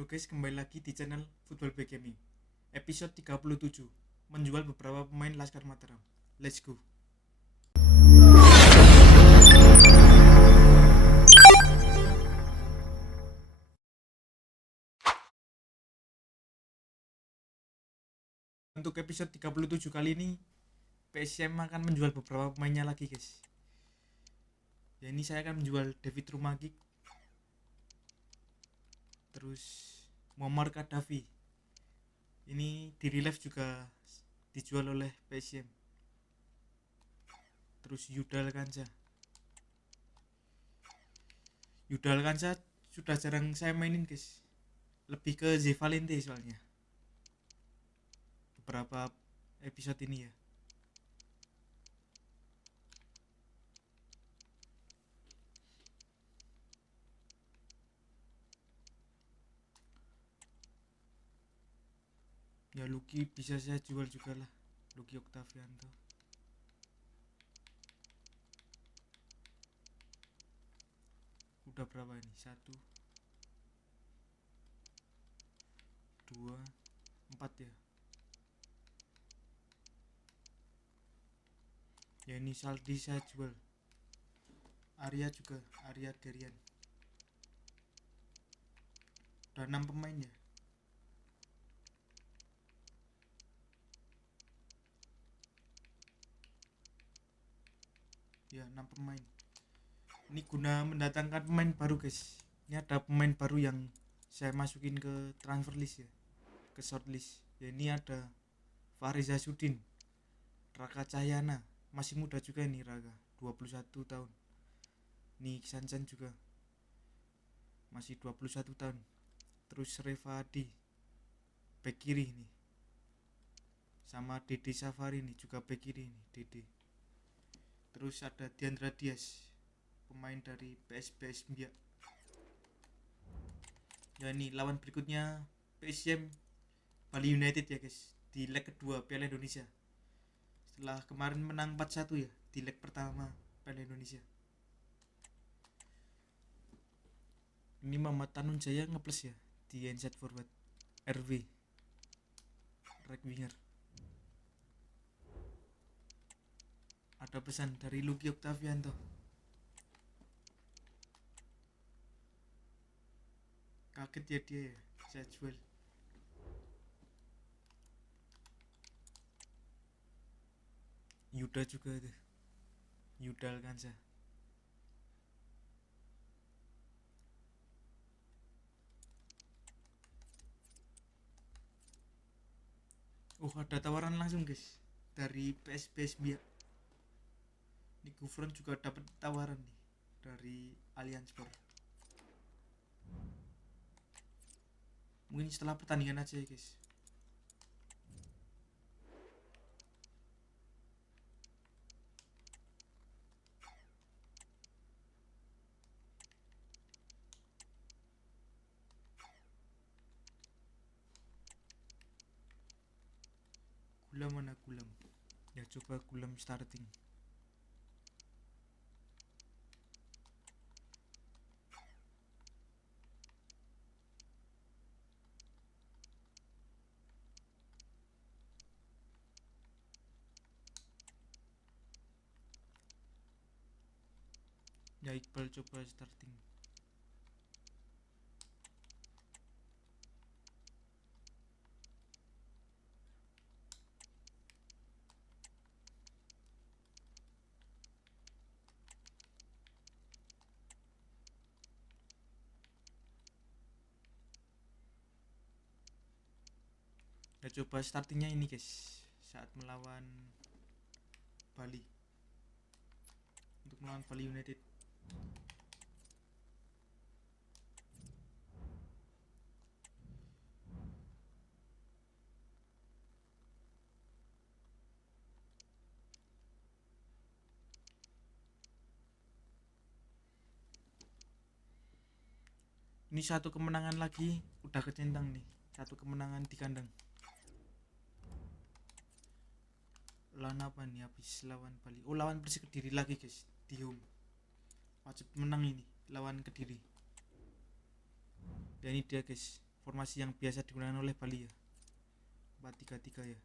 Halo guys, kembali lagi di channel Football Back Gaming. Episode 37, menjual beberapa pemain Laskar Mataram. Let's go. Untuk episode 37 kali ini, PSIM akan menjual beberapa pemainnya lagi guys. Ya, ini saya akan menjual David Rumakiek, terus Muammar Khadafi. Ini di relive juga dijual oleh PSIM. Terus Yudal Kansa sudah jarang saya mainin guys, lebih ke Zevalente soalnya beberapa episode ini ya. Ya Lucky bisa saya jual juga lah, Lucky Oktavianto. Udah berapa ini? 1 2 4 ya. Ya ini Saldi saya jual. Arya juga, Arya Gerryan. Udah 6 pemain ya. Ya 6 pemain. Ini guna mendatangkan pemain baru guys. Ini ada pemain baru yang saya masukin ke transfer list ya, ke short list. Ya ini ada Fariza Sudin, Raka Cahyana, masih muda juga ini Raka, 21 tahun. Nih Sansan juga masih 21 tahun. Terus Reva Adi, back kiri nih. Sama Dede Safari nih juga back kiri nih, Dede. Terus ada diantaranya, pemain dari PSIM Jogja. Ya ini lawan berikutnya PSIM Bali United ya guys, di leg kedua Piala Indonesia. Setelah kemarin menang 4-1 ya di leg pertama Piala Indonesia. Ini Muhammad Tanunjaya ngeplus ya di inside forward, RW right winger. Ada pesan dari Lucky Oktavianto. Kaget ya dia ya, saya jual. Yuda juga itu, Yudal Kansa. Oh ada tawaran langsung guys dari PSIM. Ini Gufron juga dapat tawaran nih dari Allianz Sport. Mungkin setelah pertandingan aja ya guys. Gulam mana Gulam? Ya coba Gulam starting. Ya Iqbal coba starting. Ya coba startingnya ini guys, saat melawan Bali, untuk melawan Bali United. Ini satu kemenangan lagi, udah kecentang nih, satu kemenangan di kandang. Lawan apa nih habis lawan Bali? Oh lawan Persik Kediri lagi guys, di home. Wajib menang ini lawan Kediri. Dan ini dia guys, formasi yang biasa digunakan oleh Bali ya, 4-3-3 ya.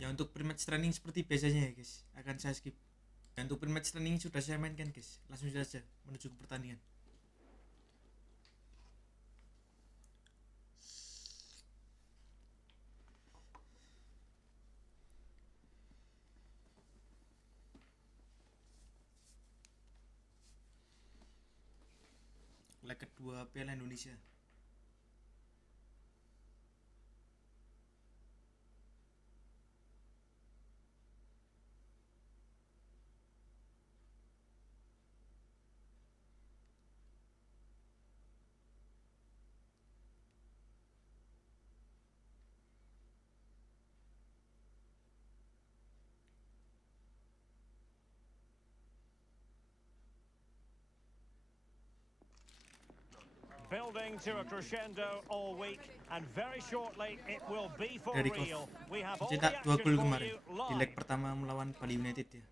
Ya untuk pre-match training seperti biasanya ya guys, akan saya skip. Dan untuk pre-match training sudah saya mainkan guys, langsung saja menuju ke pertandingan. Leg kedua Piala Indonesia. Building to a crescendo all week, and very shortly it will be for real. We have all the Cetak 2 action gol for kemarin you di leg live. pertama melawan Bali United ya.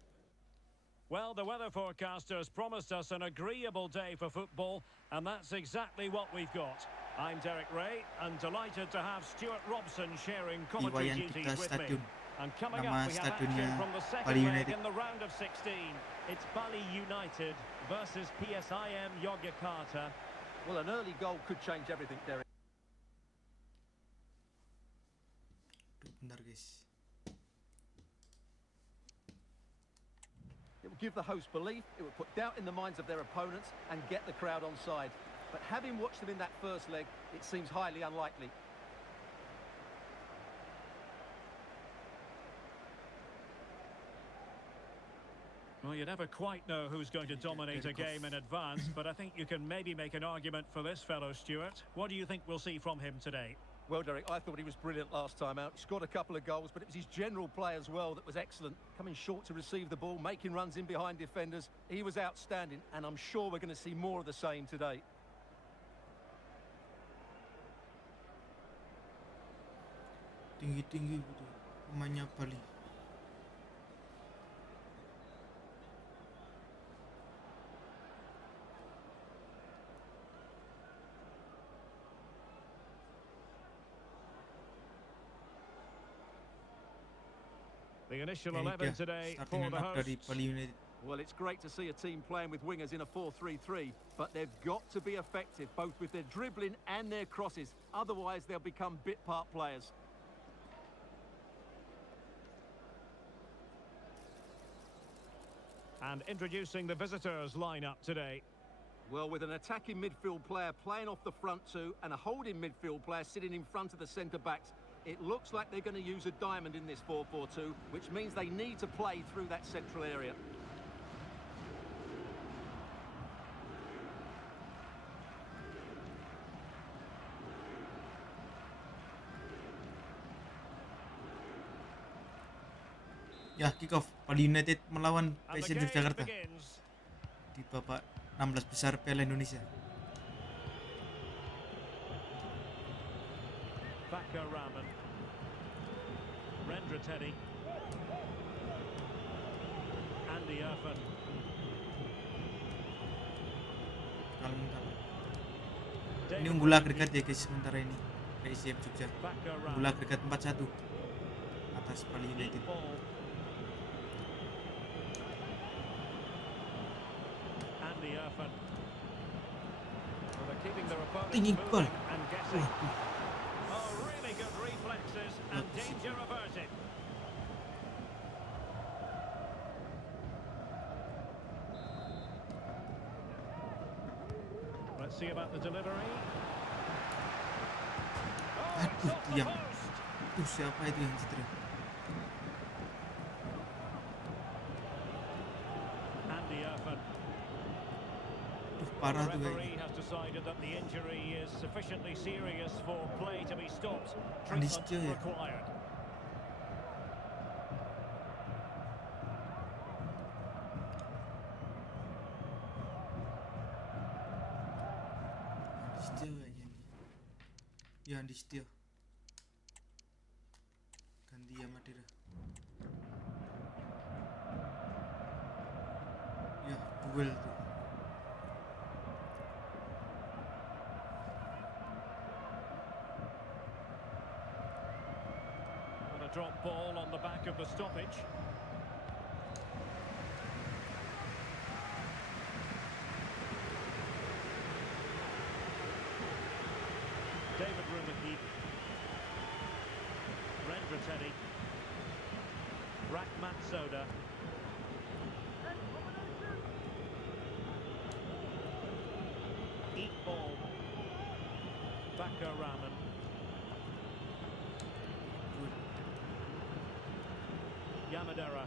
Well, the weather forecasters promised us an agreeable day for football, and that's exactly what we've got. I'm Derek Ray, and delighted to have Stuart Robson sharing commentary Iwayan duties Pita with Stadium. me. And coming Nama up, we have stadionnya action from the second Bali leg United. in the round of 16. It's Bali United versus PSIM Yogyakarta. Well, an early goal could change everything, Derek. Bentar guys. It will give the host belief, it will put doubt in the minds of their opponents and get the crowd on side. But having watched them in that first leg, it seems highly unlikely. Well, you never quite know who's going to dominate a game in advance, but I think you can maybe make an argument for this fellow, Stuart. What do you think we'll see from him today? Well, Derek, I thought he was brilliant last time out. He scored a couple of goals, but it was his general play as well that was excellent. Coming short to receive the ball, making runs in behind defenders. He was outstanding, and I'm sure we're going to see more of the same today. Tinggi-tinggi gitu pemainnya Bali. The initial Ini 11 dia today starting for the lineup dari hosts. Bali United. Well, it's great to see a team playing with wingers in a 4-3-3, but they've got to be effective, both with their dribbling and their crosses. Otherwise, they'll become bit-part players. And introducing the visitors lineup today. Well, with an attacking midfield player playing off the front two and a holding midfield player sitting in front of the centre-backs, it looks like they're going to use a diamond in this 4-4-2, which means they need to play through that central area. Ya, kick off Bali United melawan And the PSIM game Jogjakarta begins. di babak 16 besar Piala Indonesia. Baka Raman. Rendra Teddy. Andy Irfan. Ini unggul agregat ya guys sementara ini PSIM Jogja. Unggul agregat 4-1 atas Bali United. Andy Irfan. Well, they're keeping their opponents Tinggi gol. moving and guessing. Waduh. Oh, really good reflexes and danger averted. Let's see about the delivery. Oh, it's Aduh, off the tiang. post. Siapa itu yang cedera? Andy Irfan. Parah The tuh referee kayaknya. has decided that the injury is sufficiently serious for play to be stopped. Andi Treatment Setio ya? required. Andi Setio kayaknya nih. Ya Andi Setio. Ganti ya Madira. Ya duel tuh. A drop ball on the back of the stoppage. David Rumakiek. Rendra-Teddy. Rakhmat Soda. Eat ball. Baka Raman. Yamadera.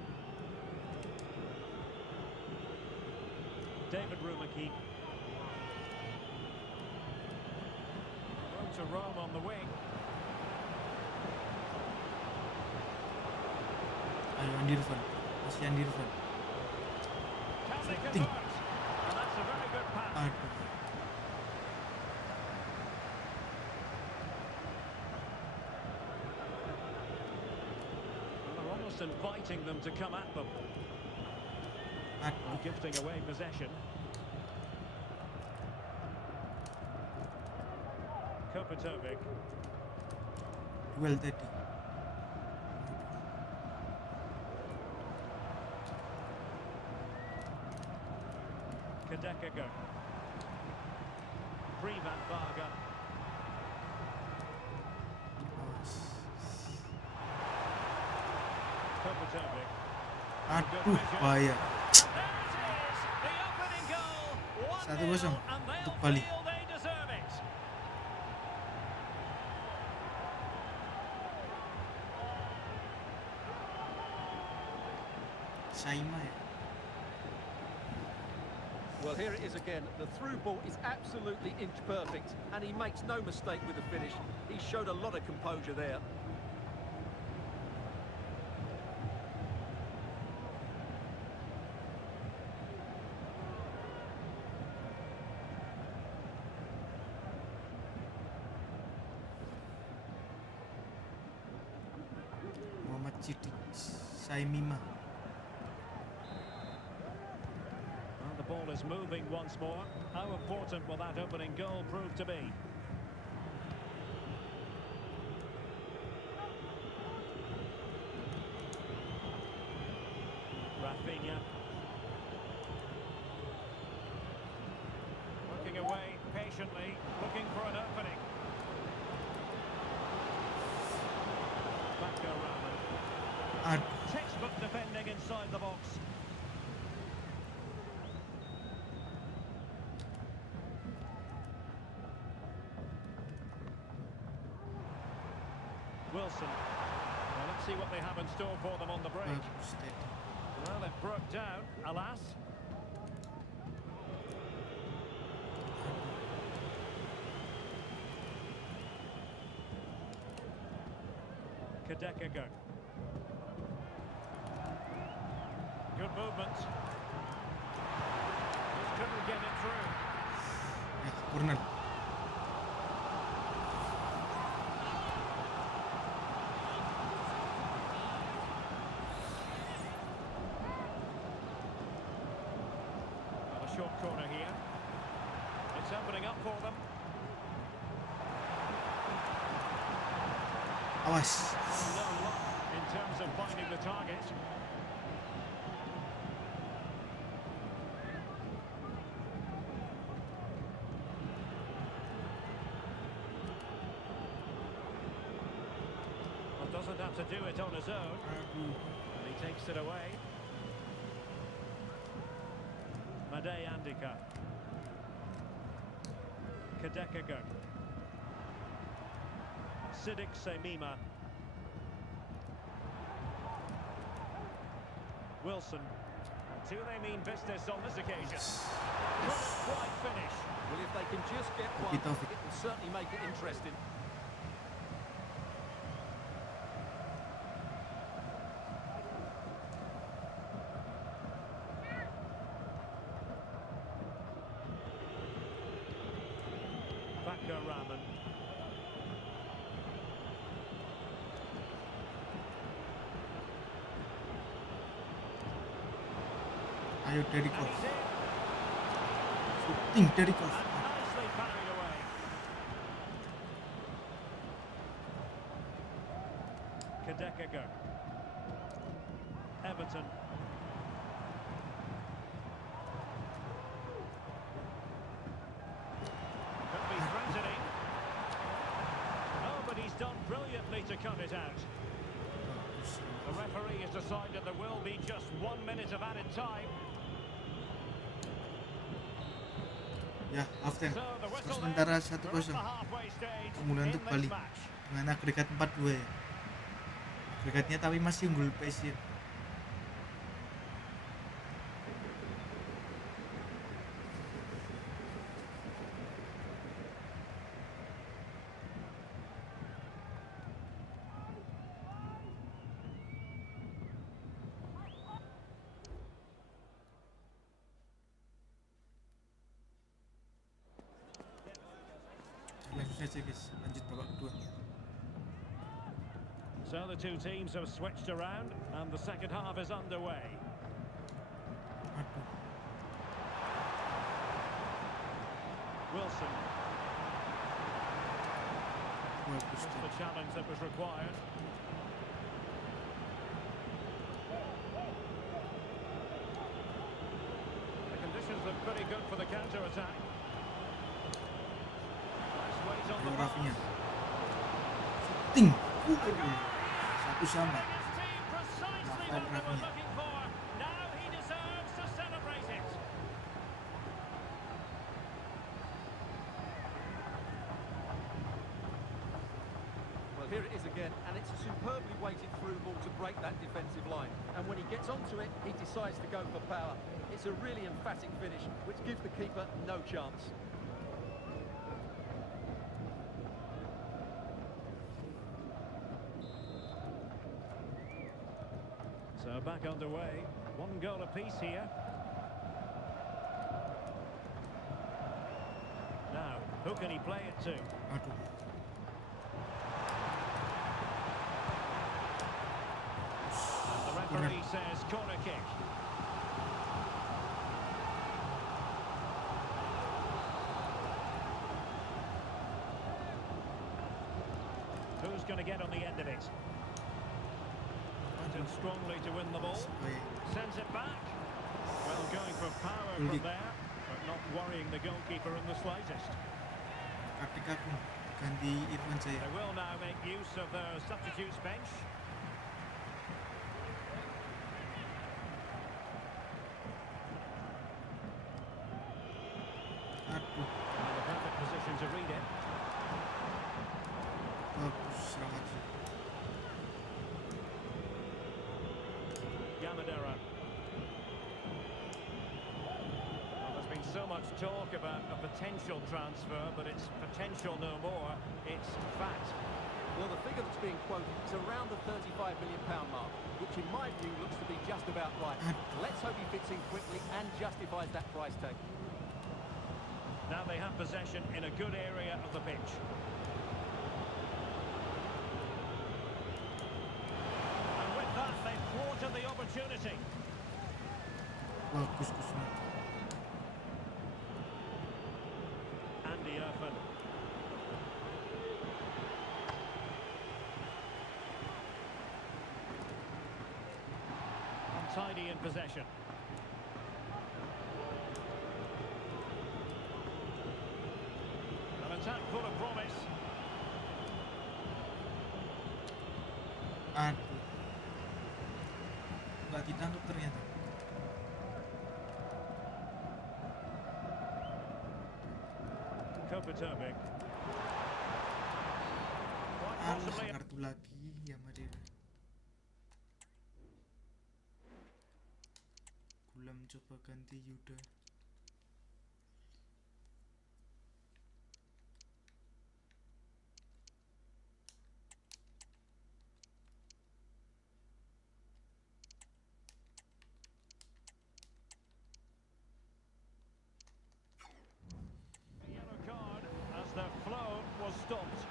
David Rumakiek. Road to Rome on the wing. Ayo Andirvan, masih Andirvan. Can they Shooting. convert? And that's a very good pass. Aduh. Well, they're almost inviting them to come at them. Aduh. Gifting away possession. Kopetovic. Duel tadi. Kadekago. Privat Varga. Kopetovic. Aduh, bahaya. There it is, the opening goal. 1-0 and untuk they'll Bali. feel they deserve it. Saima ya. Well, here it is again. The through ball is absolutely inch perfect, and he makes no mistake with the finish. He showed a lot of composure there. Muhammad Cidik, Saimima. Well, the ball is moving once more. How important will that opening goal prove to be? Rafinha. Looking away patiently, looking for an opening. Baka Raman. Aduh. Textbook defending inside the box. Wilson. Well, let's see what they have in store for them on the break. Bagus tadi. Well, it broke down, alas. Kadekago. Good movement. Just couldn't get it through. Ya, corner. Well, a short corner here. It's opening up for them. Awas. No luck in terms of finding the target. Well, doesn't have to do it on his own. Aduh. And he takes it away. Made Andika. Kadekago. Sidik Semima. Wilson. Do they mean business on this occasion? Couldn't quite finish. Well, if they can just get one, it will certainly make it interesting. Baka Raman. Ayo Derikov. And he's in. Shooting Derikov. And nicely parried away. a decade ago. Everton. Could be threatening. Oh, but he's done brilliantly to cut it out. The referee has decided there will be just 1 minute of added time. Ya, half time. So the whistle Sementara then. 1-0. We're at the halfway stage Kemudian in untuk this Bali match. dengan agregat 4-2 ya. Agregatnya tapi masih unggul PSIM. Langsung saja guys, lanjut babak kedua. So the two teams have switched around and the second half is underway. Aduh, Wilson, bagus tuh. the challenge that was required. The conditions look pretty good for the counter-attack. Nice weight on the Ayo pass. Rafinya. Shooting. Satu sama. His team precisely what they were looking for. Now he deserves to celebrate it. Well, here it is again, and it's a superbly weighted through ball to break that defensive line. And when he gets onto it, he decides to go for power. It's a really emphatic finish, which gives the keeper no chance. So back underway. 1 goal apiece here. Now, who can he play it to? Aduh. And the referee says corner kick. Who's going to get on the end of it? And strongly to win the ball. Sends it back. Well, going for power from there, but not worrying the goalkeeper in the slightest. Kakek aku ganti Irfan saya. They will now make use of their substitutes bench. Aduh, And the perfect position to read it. bagus serangan sih. Yamadera. Well, there's been so much talk about a potential transfer, but it's potential no more. It's fact. Well, the figure that's being quoted is around the £35 million mark, which in my view looks to be just about right. Let's hope he fits in quickly and justifies that price tag. Now they have possession in a good area of the pitch. And with that, they've thwarted the opportunity. Bagus Kusuma. Andy Irfan. Untidy in possession. An attack full of promise. Aduh. Nggak ditangkap ternyata. Kopitarvik. Quite Alah, possibly a kartu lagi ya Madera. Gulam coba ganti Yuda. yellow card as the flow was stopped.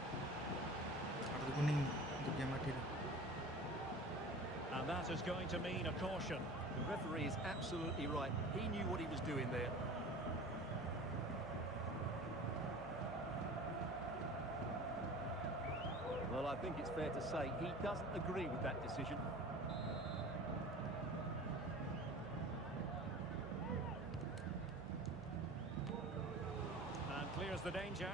Kartu kuning untuk Yamadera. And that is going to mean a caution. The referee is absolutely right. He knew what he was doing there. Well, I think it's fair to say he doesn't agree with that decision. And clears the danger.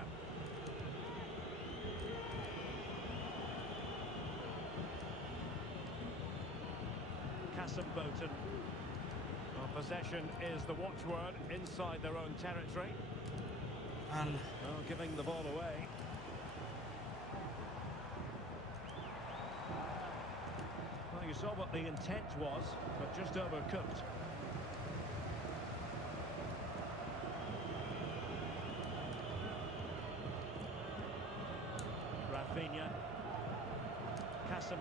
Bolton. Well, possession is the watchword inside their own territory. Alah. Well, giving the ball away. Well, you saw what the intent was, but just overcooked. Rafinha.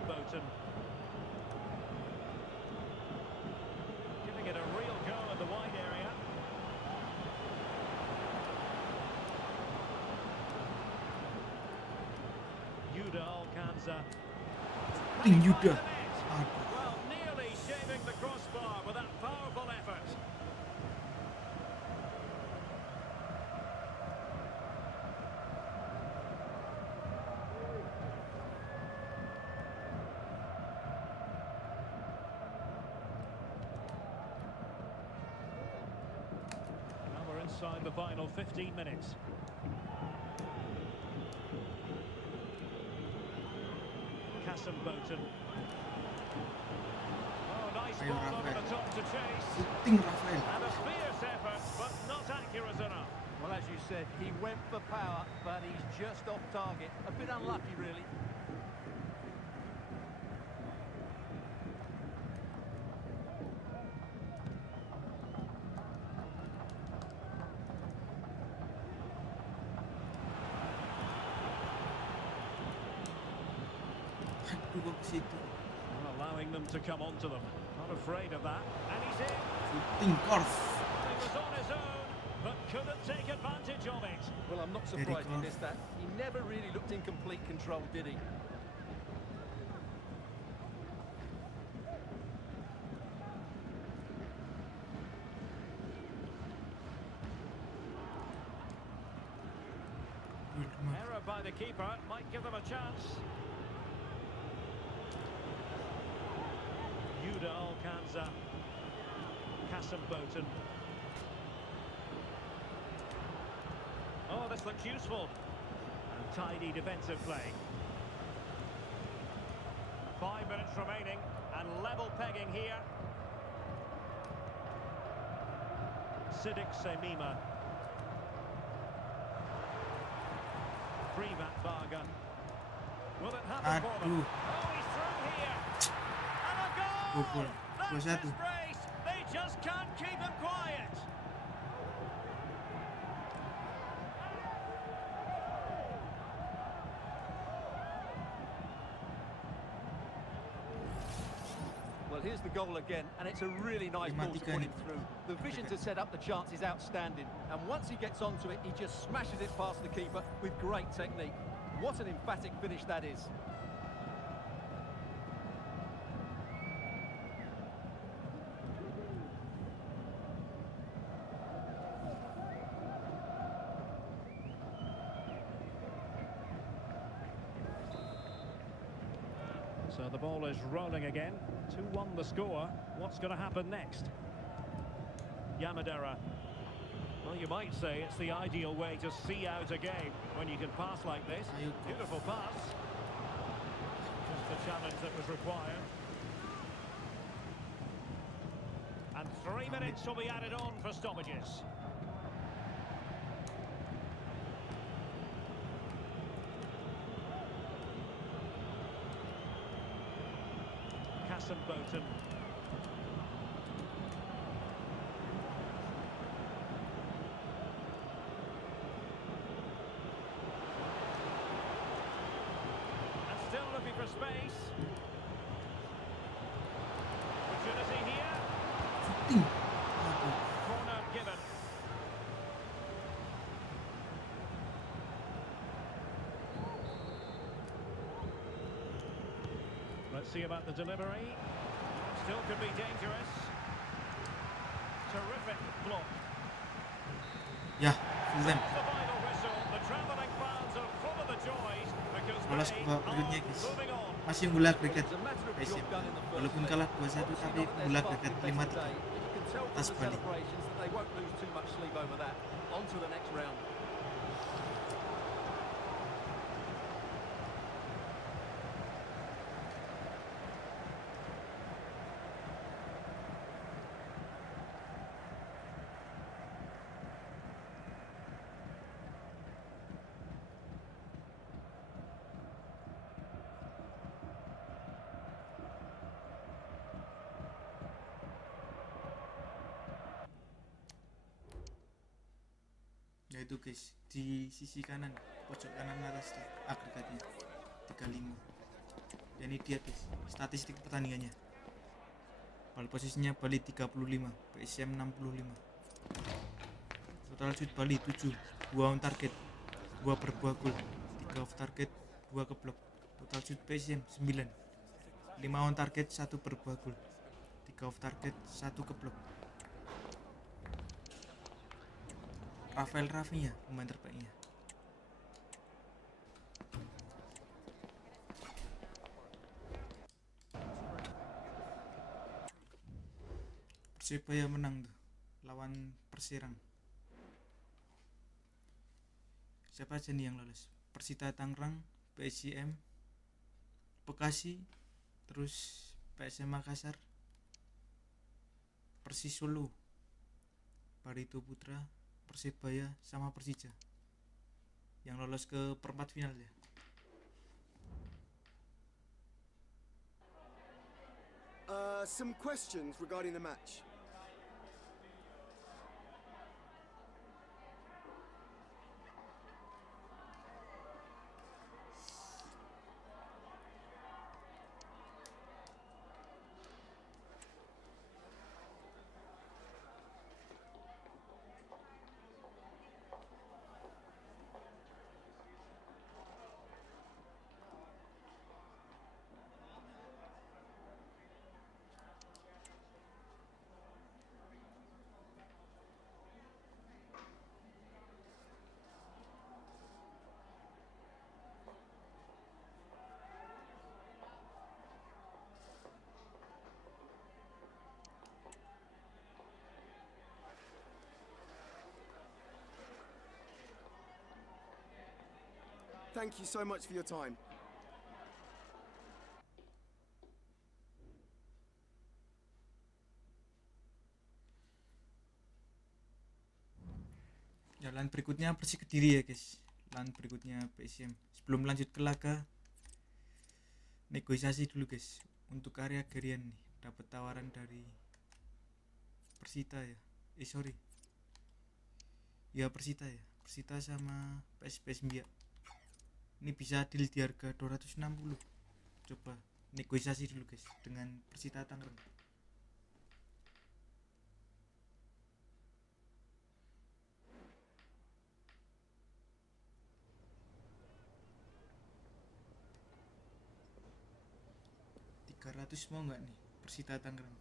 Bolton. Giving it a real go in the wide area. Yuda. Well, nearly shaving the crossbar with that powerful effort. Now we're inside the final 15 minutes. Bolton. Oh, nice ball over the top to chase. Shooting Rafael. And a fierce effort, but not accurate enough. Well, as you said, he went for power, but he's just off target. A bit unlucky, really. Well, allowing them to come onto them. Not afraid of that. And he's in. Shooting Korf. Well, he was on his own, but couldn't take advantage of it. Well, I'm not surprised he missed that. He never really looked in complete control, did he? Error by the keeper might give them a chance. Bolton. Oh, this looks useful. And tidy defensive play. 5 minutes remaining and level pegging here. Sidik Semima. Privat Varga. Will it happen for them? Oh, he's through here. And a goal! That's disgrace. They just can't keep him quiet. Well, here's the goal again, and it's a really nice ball to put him through. The vision to set up the chance is outstanding, and once he gets onto it, he just smashes it past the keeper with great technique. What an emphatic finish that is. So the ball is rolling again. 2-1 the score. What's going to happen next? Yamadera. Well, you might say it's the ideal way to see out a game when you can pass like this. Beautiful pass. Just the challenge that was required. And 3 minutes will be added on for stoppages. Bolton. And still looking for space. Opportunity here. Corner given. Let's see about the delivery. Still could be dangerous. Terrific block. Yeah, That's the final whistle. The travelling fans are full of the joys because lolos ke babak berikutnya guys. Moving on. Masih unggul agregat It's a matter of PSIM, job done in the first walaupun leg. kalah 2-1 tapi Not unggul their agregat fastest ball 5-3 today, but you can tell from atas the Bali. celebrations that they won't lose too much sleep over that. On to the next round. Ya itu guys, di sisi kanan pojok kanan atas tuh agregatnya 35. Dan ini dia guys statistik pertandingannya. Ball posisinya Bali 35, PSIM 65. Total shoot Bali 7, 2 on target, 2 berbuah gol, 3 off target, 2 keblok. Total shoot PSIM 9, 5 on target, 1 berbuah gol, 3 off target, 1 keblok. Rafinya pemain terbaiknya. Persebaya menang tuh lawan Perserang. Siapa aja nih yang lolos? Persita Tangerang, PSIM, Bekasi, terus PSM Makassar, Persis Solo, Barito Putra, Persebaya sama Persija yang lolos ke perempat final ya. Some questions regarding the match. Thank you so much for your time. Jalan berikutnya Persik Kediri ya guys. Lan berikutnya PSM. Sebelum lanjut ke laga, negosiasi dulu guys. Untuk Arya Gerryan nih dapat tawaran dari Persita ya. Persita ya. Persita sama PSIM Jogja. Ini bisa deal di harga 260. Coba negosiasi dulu guys dengan Persita Tangerang. Ratus mau nggak nih Persita Tangerang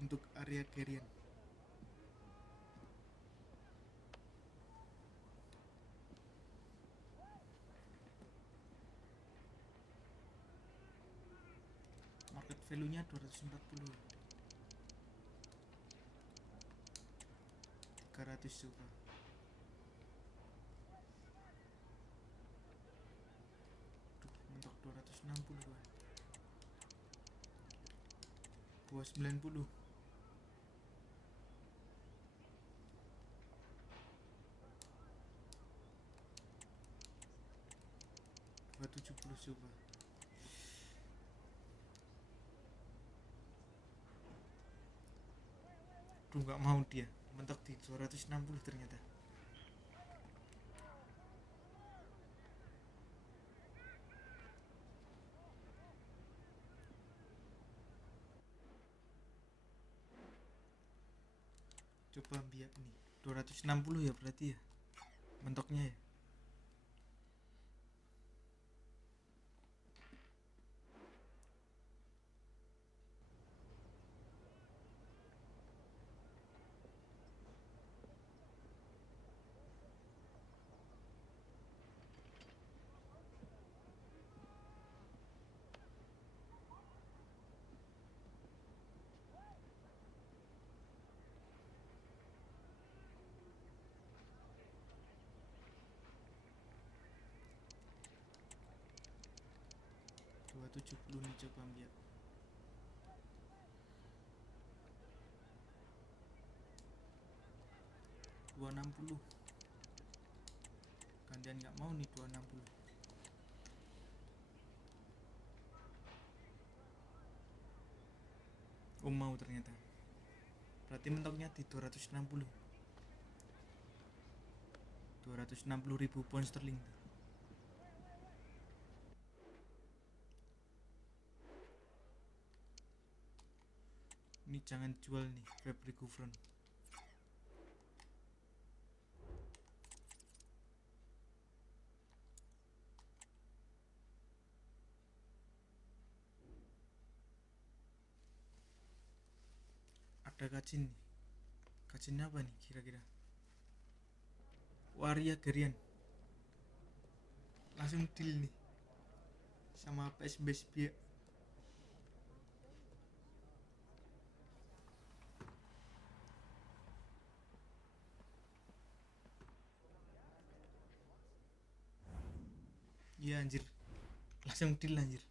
untuk Arya Gerryan? Market value-nya 240. 300 coba. Mentok 260 kan. 290. 270 coba. Duh gak mau dia, mentok di 260 ternyata. Coba biar nih 260 ya berarti ya mentoknya ya. 270 nih, coba lihat. $260. Gantian nggak mau nih 260. Oh mau ternyata. Berarti mentoknya di 260. 260.000 pound sterling. Ini jangan jual nih, Febri Gufron. Ada kacin nih. Kacin apa nih kira-kira? Arya Gerryan. Langsung deal nih sama PSIM Jogja. Iya anjir, langsung deal anjir.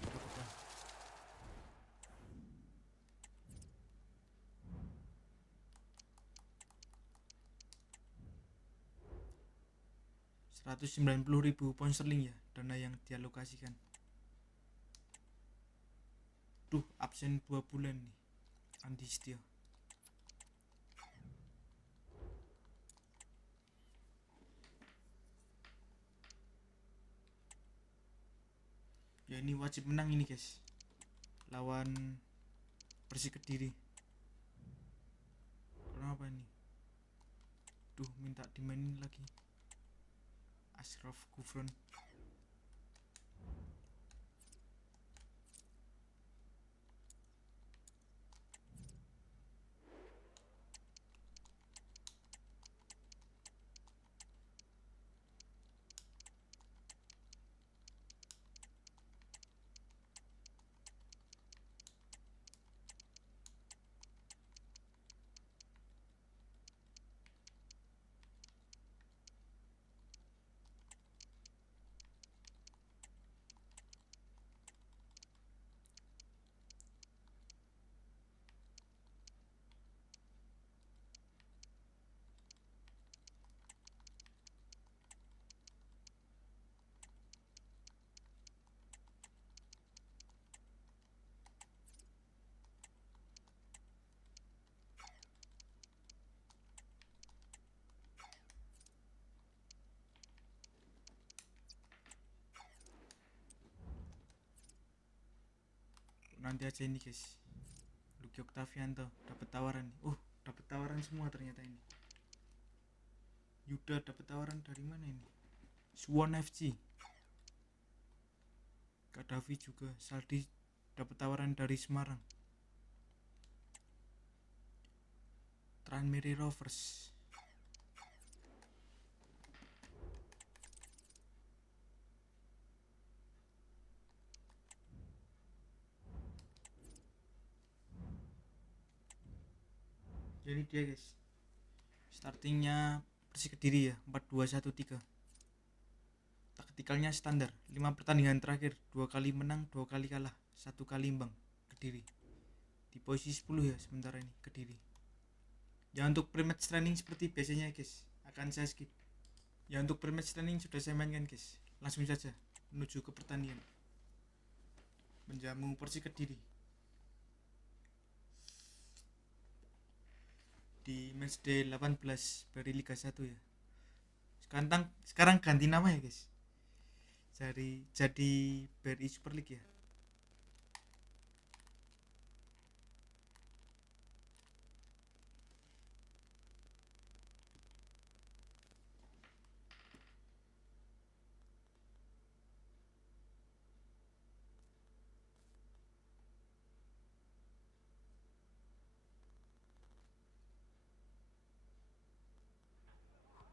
Dapat lah. $190.000 pound sterling ya dana yang dialokasikan. Duh, absen 2 bulan nih Andi Setio. Ya ini wajib menang ini guys, lawan Persik Kediri. Kenapa nih? Duh, minta dimainin lagi Ashraf Gufron. Nanti aja ini guys. Lucky Oktavianto dapat tawaran. Dapat tawaran semua ternyata ini. Yuda dapat tawaran dari mana ini? Swan FC. Khadafi juga. Saldi dapat tawaran dari Semarang. Tranmere Rovers. Jadi dia guys, startingnya Persik Kediri ya, 4-2-1-3. Taktikalnya standar, 5 pertandingan terakhir 2 kali menang, 2 kali kalah, 1 kali imbang. Kediri di posisi 10 ya sementara ini Kediri. Ya untuk pre-match training seperti biasanya guys, akan saya skip. Ya untuk pre-match training sudah saya mainkan guys. Langsung saja menuju ke pertandingan menjamu Persik Kediri di matchday 18 dari Liga 1 ya. Sekarang ganti nama ya guys, jadi BRI Super League ya.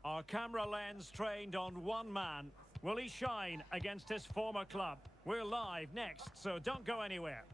Our camera lens trained on one man. Will he shine against his former club? We're live next, so don't go anywhere.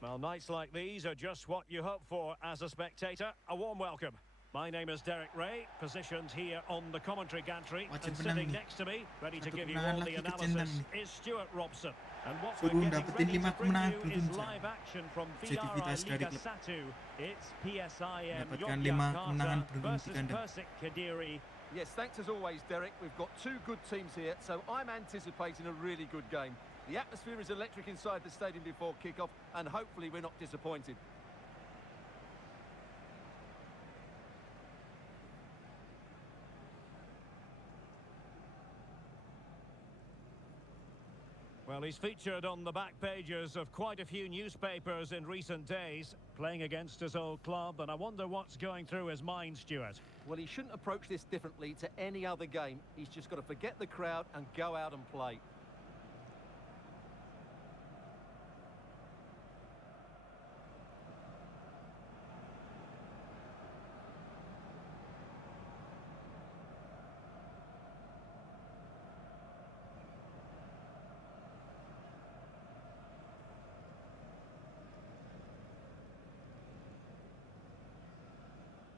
Well, nights like these are just what you hope for as a spectator. A warm welcome. My name is Derek Ray, positioned here on the commentary gantry, Wajib and menang sitting nih. next to me, ready to Satu give you kemenangan all the lagi kecentang analysis, nih. is Stuart Robson. And what we're Suruh getting dapetin ready 5 to bring kemenangan you is beruntun. live action from Objektivitas VRI dari Liga klub. 1. It's PSIM Mendapatkan 5 kemenangan Yogyakarta beruntun di versus kandang. Persik Kediri. Yes, thanks as always, Derek. We've got two good teams here, so I'm anticipating a really good game. The atmosphere is electric inside the stadium before kick-off, and hopefully we're not disappointed. Well, he's featured on the back pages of quite a few newspapers in recent days, playing against his old club, and I wonder what's going through his mind, Stuart. Well, he shouldn't approach this differently to any other game. He's just got to forget the crowd and go out and play.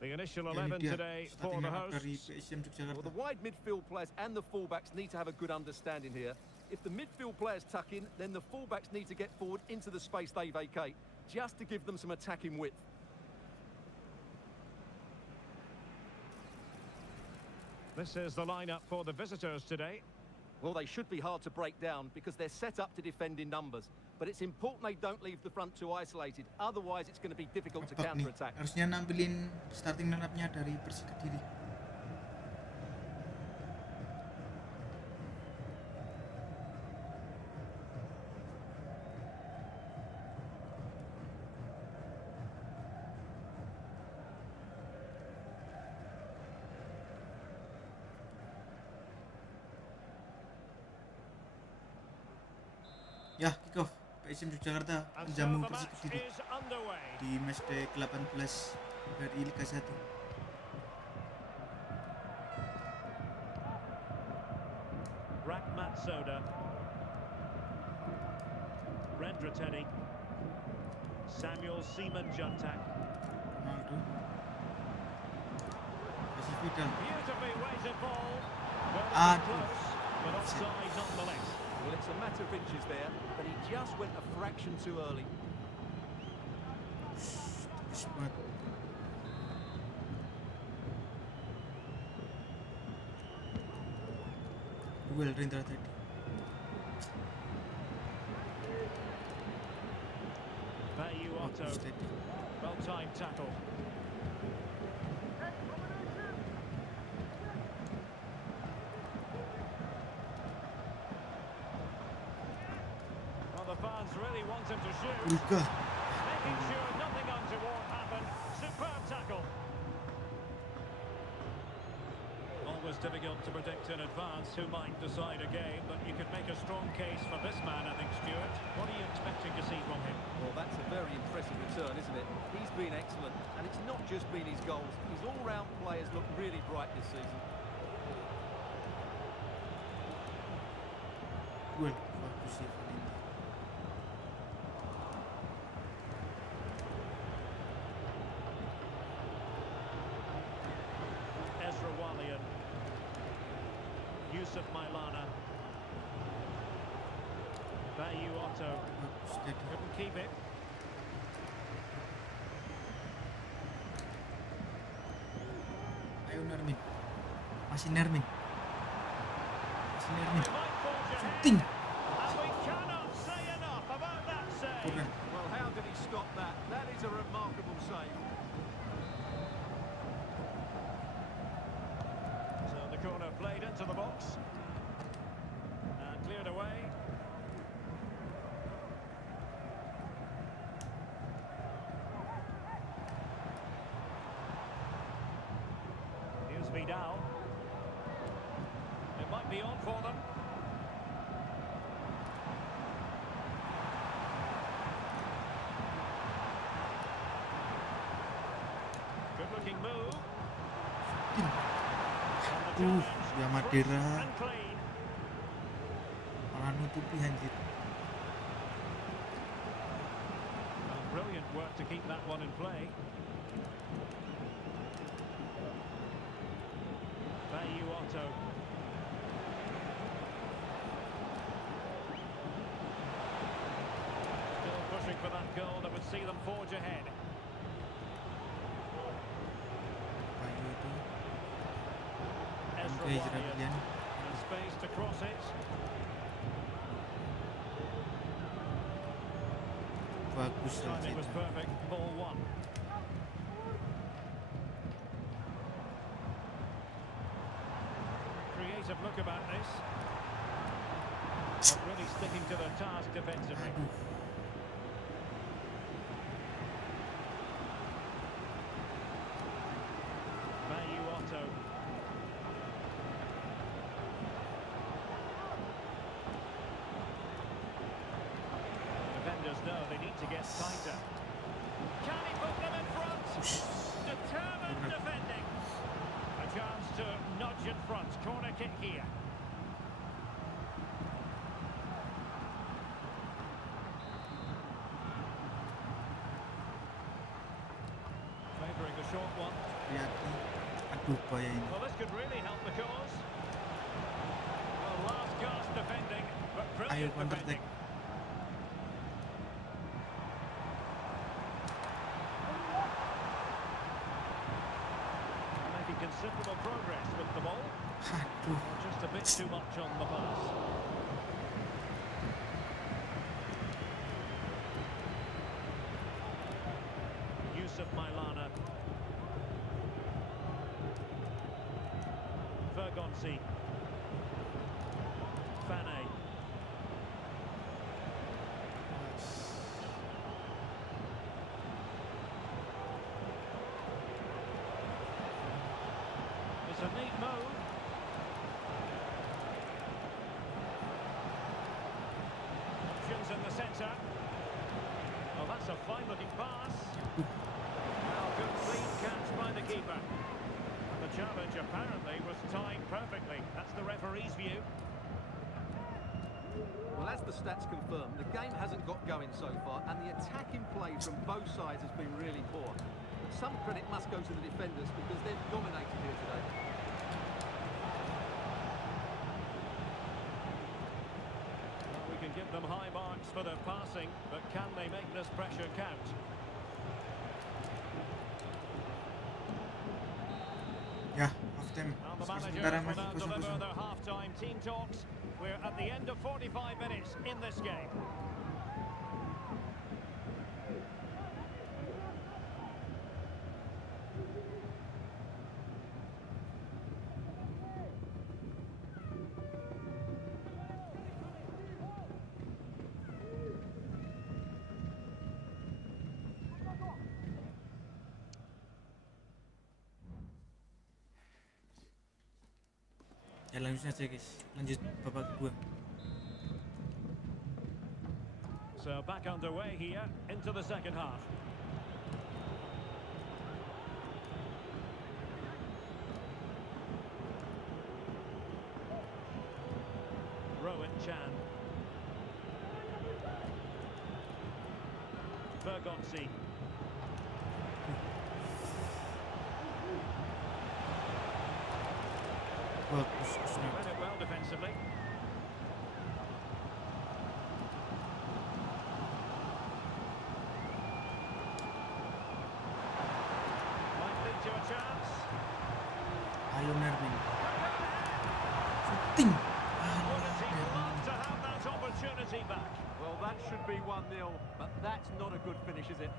The initial Ya, 11 ini dia today for starting the lineup dari hosts. PSIM Well, Yogyakarta. the wide midfield players and the fullbacks need to have a good understanding here. If the midfield players tuck in, then the fullbacks need to get forward into the space they vacate, just to give them some attacking width. This is the lineup for the visitors today. Well, they should be hard to break down because they're set up to defend in numbers. But it's important they don't leave the front two isolated. Otherwise, it's going to be difficult to Babak nih, counter-attack. harusnya nampilin starting lineup-nya dari Persik Kediri. Ya, kick off. PSIM Yogyakarta And so menjamu the Persik match Kediri is underway. di matchday ke-18 dari Liga 1. Rahmat Soda. Rendra Samuel Seaman Juntak. Ronaldo. Kasih Vidal. Beautifully weighted ball. Well, it was Aduh. close, but offside nonetheless. Well, it's a matter of inches there, but he just went a fraction too early. Bagus banget. Duel Rendra tadi. Bayu Otto. Bagus tadi. Well-timed tackle. Well, the fans really want him to shoot. Ulga. Making sure nothing untoward happened. Superb tackle. Always difficult to predict in advance who might decide a game, but you could make a strong case for this man, I think, Stuart. What are you expecting to see from him? Well, that's a very impressive return, isn't it? He's been excellent, and it's not just been his goals. His all-round play has looked really bright this season. Duel. Bagus ya kali ini. Ezra Walian. Yusuf Mailana. Bayu Otto. Bagus tadi. Couldn't keep it. Ayo Nermin. Masih Nermin. Masih Nermin. They might forge ahead, Shooting. and we cannot say enough about that save. Kurang. Well, how did he stop that? That is a remarkable save. So the corner played into the box and cleared away. Here's Vidal. It might be on for them. Good looking move. And the challenge Ya crisp Madera and clean. malah nutupi anjir. Well, brilliant work to keep that one in play. Oktavianto. Still pushing for that goal that would see them forge ahead. Bayu itu Ezra Oke, Wyatt. And space to cross it. bagus Timing was Saldi. perfect. Ball one. Creative look about this. Not really sticking to their task defensively. Aduh, Otto. Defenders know they need to get tighter. Can he put them in front? Determined defending. A chance to nudge in front. Corner kick here. Favouring the short one. hati-hati. Aduh, bahaya ini. Well, this could really help the cause. Well, last gasp defending, but Ayo brilliant counter defending. attack. Making considerable progress with the ball. Aduh, Just a bit too much on the pass. Yusuf Mailana. Vergonzi. Fane. It's a neat move. Options in the centre. Well, that's a fine-looking pass. Well, good clean catch by the keeper. And the challenge apparently was timed perfectly. That's the referee's view. Well, as the stats confirm, the game hasn't got going so far, and the attacking play from both sides has been really poor. But some credit must go to the defenders because they've dominated here today. Well, we can give them high marks for their passing, but can they make this pressure count? ya half time. And the Skor managers sementara will masih now deliver 0-0. their half-time team talks. We're at the end of 45 minutes in this game. Ya lanjut saja guys, lanjut babak 2. So back underway here into the second half. Rowan Chan. Vergonzi. Bagus kesulitan. Read it well defensively. Might lead to a chance. Ayo Nervin. Shooting. Wouldn't he Nervin. love to have that opportunity back? Well, that should be 1-0, but that's not a good finish, is it?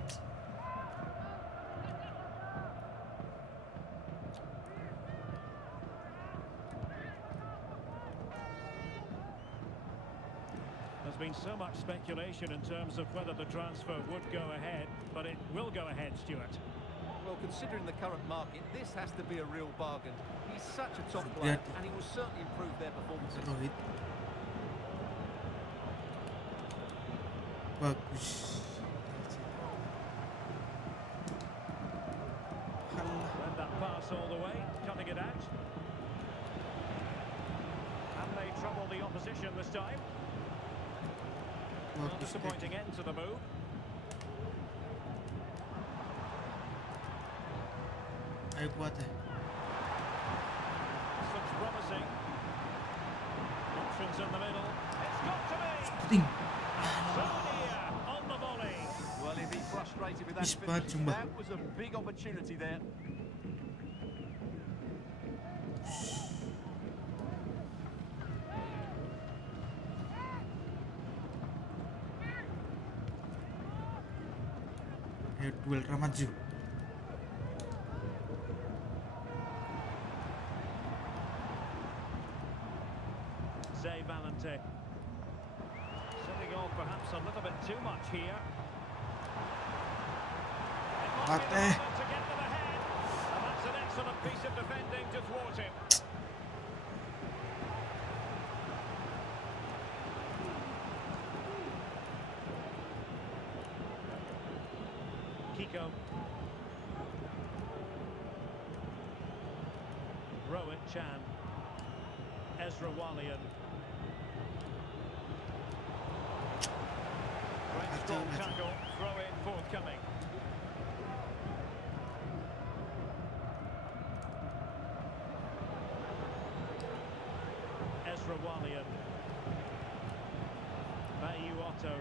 There's been so much speculation in terms of whether the transfer would go ahead, but it will go ahead, Stuart. Well, considering the current market, this has to be a real bargain. He's such a top player, and he will certainly improve their performances. Rohit. Bagus. Halah. Read that pass all the way, cutting it out. And they trouble the opposition this time. Well, Bagus. disappointing end to the move. Ayo kuat ya. Some promising. Options in the middle. It's got to be. Ting. Saldi on the volley. Well, he'd be frustrated with that Ispat finish. sumpah. That was a big opportunity there. Ayo duel Ramaju. Zay Valente. Setting off perhaps a little bit too much here. It might be the Mate. moment to get them ahead. And that's an excellent piece of defending to thwart him. Kiko. Rowan Chan. Ezra Walian. Great strong tackle. Throw in forthcoming. Ezra Walian. Bayu Otto.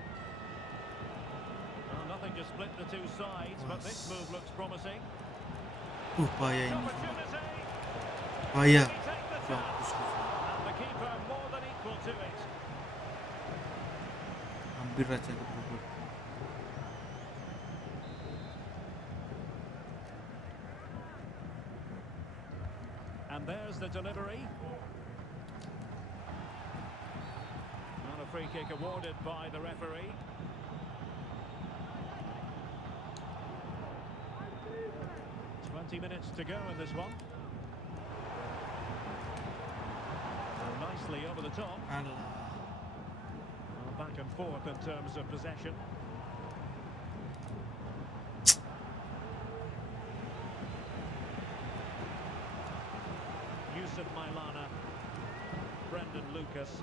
Well, nothing to split the two sides, but this move looks promising. Bahaya ini. Opportunity. Bahaya. He take the Bagus. chance. And the keeper more than equal to it. Hampir aja kebobol. And there's the delivery. And a free kick awarded by the referee. Minutes to go in this one. And nicely over the top. Alah. Back and forth in terms of possession. Yusuf Mailana. Brendan Lucas.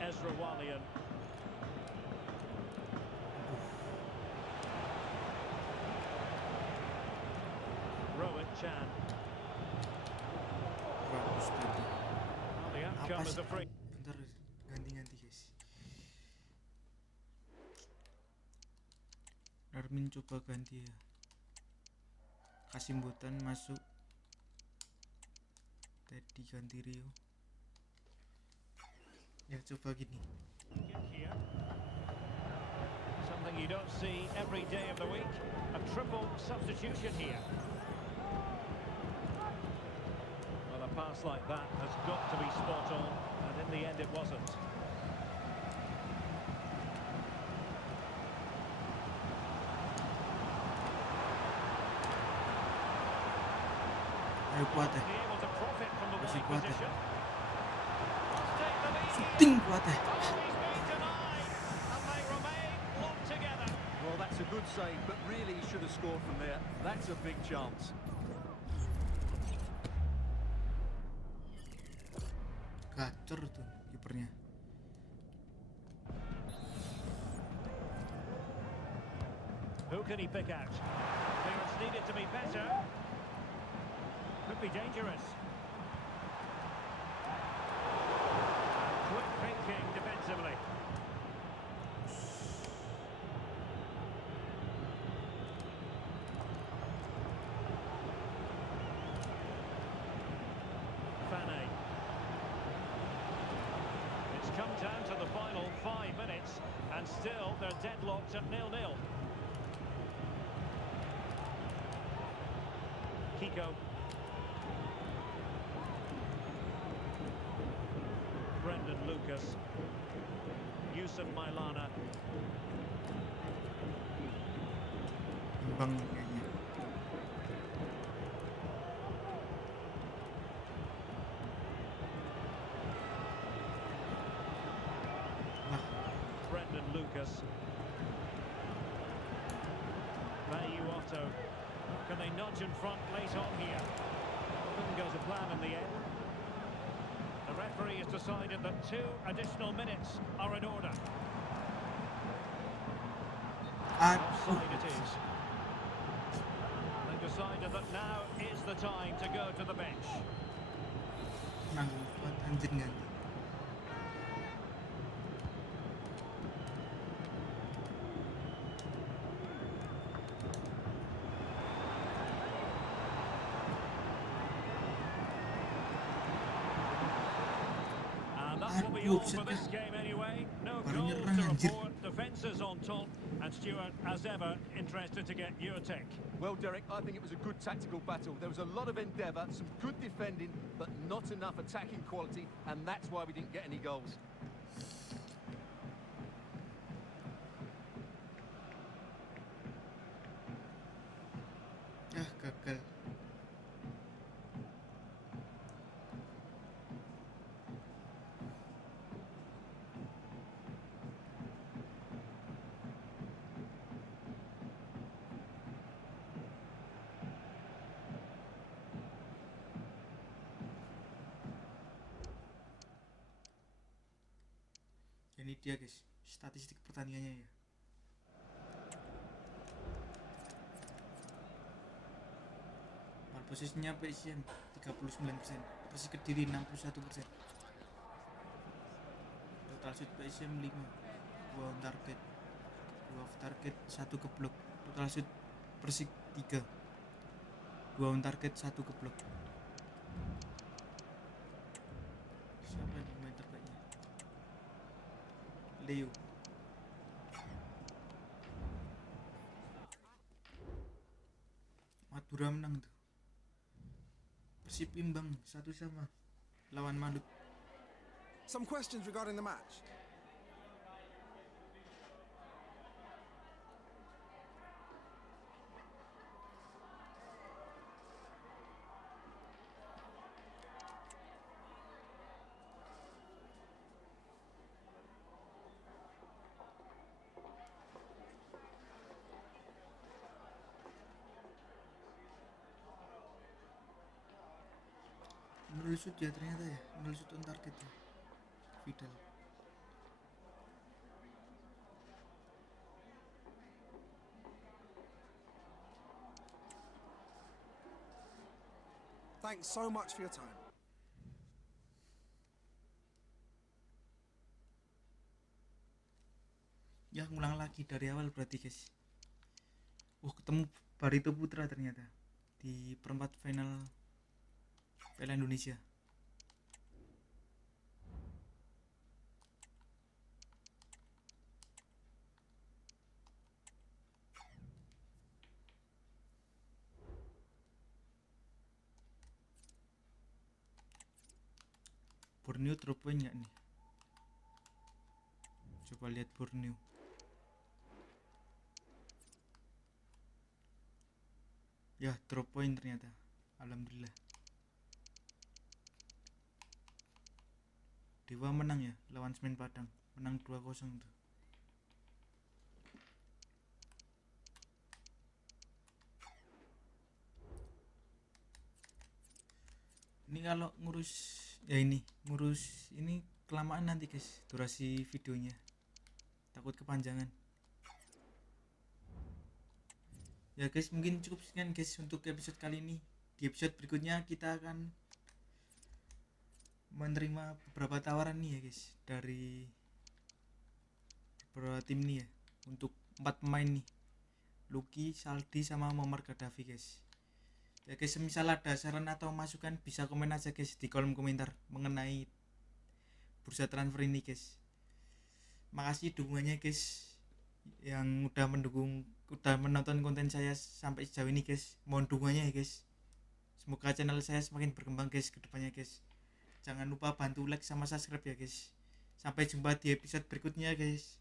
Ezra Walian. Rowan Chan. Bagus tadi. Well, the Apa outcome sih? is a free. Bentar, ganti-ganti guys. Darmin coba ganti ya. Kasimbutan masuk. Teddy ganti Rio. Ya coba gini. Here. Something you don't see every day of the week. A triple substitution here. Well, a pass like that has got to be spot on, and in the end it wasn't. Ayo kuat ya. Be able to profit from the Masih wide kuat ya. position. Must take the lead. Shooting kuat ya. Oh, he's been denied, and they remain locked together. Well, that's a good save, but really he should have scored from there. That's a big chance. Gacor tuh kipernya. Who can he pick out? Clearance needed to be better. Could be dangerous. Quick thinking defensively. Fane. It's come down to the final 5 minutes, and still they're deadlocked at 0-0. Kiko. Brendan Lucas. Yusuf Mailana. Imbang kayaknya. Lah, Brendan Lucas. Bayu Otto. Can they nudge in front late on here? Didn't go to plan in the end. The referee has decided that 2 additional minutes are in order. aduh. Offside it is. Then decided that now is the time to go to the bench. Nanggung kuat anjir ganti. And that will be Aduh, all for offside this kah? game anyway. No Baru goals nyerang, to anjir. report. Defences on top. And Stuart, as ever, interested to get your take. Well, Derek, I think it was a good tactical battle. There was a lot of endeavour, some good defending, but not enough attacking quality, and that's why we didn't get any goals. Gagal. Ini dia guys, statistik pertandingannya ya. Posisinya PSIM 39%, Persis Kediri 61%. Total shoot PSIM 5, 2 on target, 2 off target, 1 keblok. Total shoot Persik 3, 2 on target, 1 keblok. Siapa yang pemain terbaiknya? Leo. Madura menang tuh. Persib imbang 1-1 lawan Malut. Some questions regarding the match. Melusut ya ternyata ya, melusut on target ya. Vidal. Thanks so much for your time. Ya ngulang lagi dari awal berarti guys. Ketemu Barito Putra ternyata di perempat final Piala Indonesia. Borneo drop point nggak nih? Coba lihat Borneo. Ya drop point ternyata. Alhamdulillah. Dewa menang ya lawan Semen Padang, menang 2-0 tuh. Ini kalau ngurus ini kelamaan nanti guys durasi videonya, takut kepanjangan ya guys. Mungkin cukup sekian guys untuk episode kali ini. Di episode berikutnya kita akan menerima beberapa tawaran nih ya guys dari beberapa tim nih ya, untuk 4 pemain nih, Lucky, Saldi sama Muammar Khadafi guys. Ya guys, semisal ada saran atau masukan bisa komen aja guys di kolom komentar mengenai bursa transfer ini guys. Makasih dukungannya guys yang udah menonton konten saya sampai sejauh ini guys. Mohon dukungannya ya guys. Semoga channel saya semakin berkembang guys ke depannya guys. Jangan lupa bantu like sama subscribe ya guys. Sampai jumpa di episode berikutnya guys.